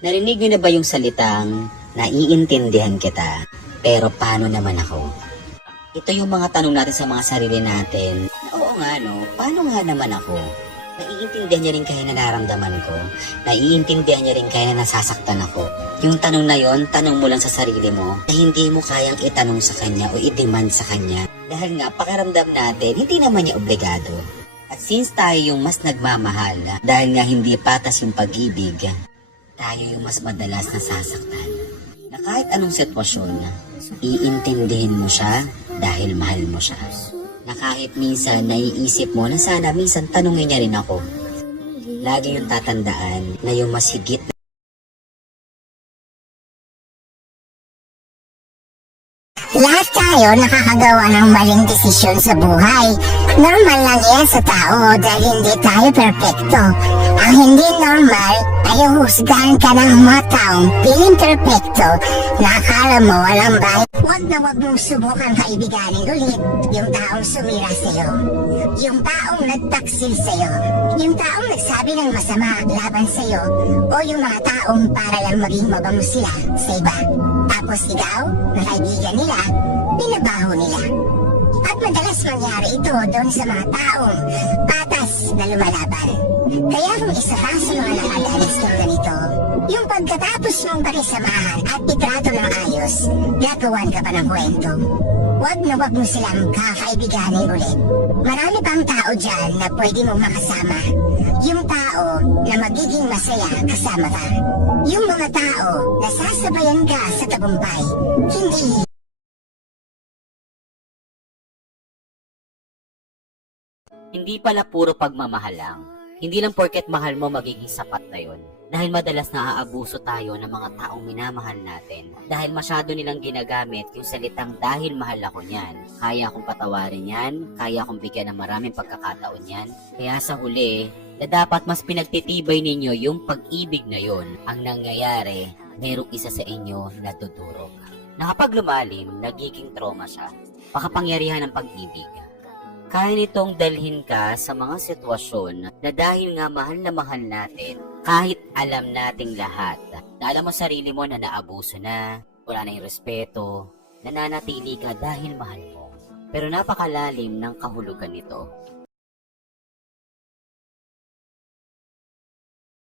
Narinig niyo na ba yung salitang naiintindihan kita, pero paano naman ako? Ito yung mga tanong natin sa mga sarili natin. Na, Oo nga no, paano nga naman ako? Naiintindihan niya rin kaya na nararamdaman ko. Naiintindihan niya rin kaya na nasasaktan ako. Yung tanong na yon, tanong mo lang sa sarili mo na hindi mo kayang itanong sa kanya o i-demand sa kanya. Dahil nga, pakiramdam natin, hindi naman niya obligado. At since tayo yung mas nagmamahal, dahil nga hindi patas yung pag-ibig, tayo yung mas madalas nasasaktan. Na kahit anong sitwasyon, iintindihin mo siya dahil mahal mo siya. Na kahit minsan naiisip mo na sana minsan tanungin niya rin ako. Lagi yung tatandaan na yung mas higit Lahat tayo nakakagawa ng maling desisyon sa buhay. Normal lang yan sa tao dahil hindi tayo perpekto. Ang hindi normal ay husgahan ka ng mga taong piling perpekto na akala mo walang bahay. Huwag na huwag mong subukan kaibiganin ulit yung taong sumira sa'yo. Yung taong nagtaksil sa'yo. Yung taong nagsabi ng masama laban sa'yo. O yung mga taong para lang maging mabango sila sa iba. Tapos ikaw, na kaibigan nila, binabaho nila. At madalas mangyari ito doon sa mga taong patas na lumalaban. Kaya kung isa ka sa mga nakadanas ng ganito, yung pagkatapos mong pakisamahan at itrato ng ayos, gagawan ka pa ng kwento. Huwag na huwag mo silang kakaibiganin ulit. Marami pang tao dyan na pwede mong makasama. Yung tao na magiging masaya kasama ka. Yung mga tao na sasabayan ka sa tagumpay. Hindi Hindi pala puro pagmamahal lang. Hindi lang porket mahal mo magiging sapat na yon. Dahil madalas naaabuso tayo ng mga taong minamahal natin. Dahil masyado nilang ginagamit yung salitang dahil mahal ako niyan. Kaya akong patawarin yan, kaya akong bigyan ng maraming pagkakataon yan. Kaya sa huli, na dapat mas pinagtitibay ninyo yung pag-ibig na yon. Ang nangyayari, merong isa sa inyo na dudurog. Na kapag lumalim, nagiging trauma siya. Pakapangyarihan ng pag-ibig. Kaya nitong dalhin ka sa mga sitwasyon na dahil nga mahal na mahal natin, kahit alam nating lahat, na alam mo sarili mo na naabuso na, wala na yung respeto, nananatili ka dahil mahal mo. Pero napakalalim ng kahulugan nito.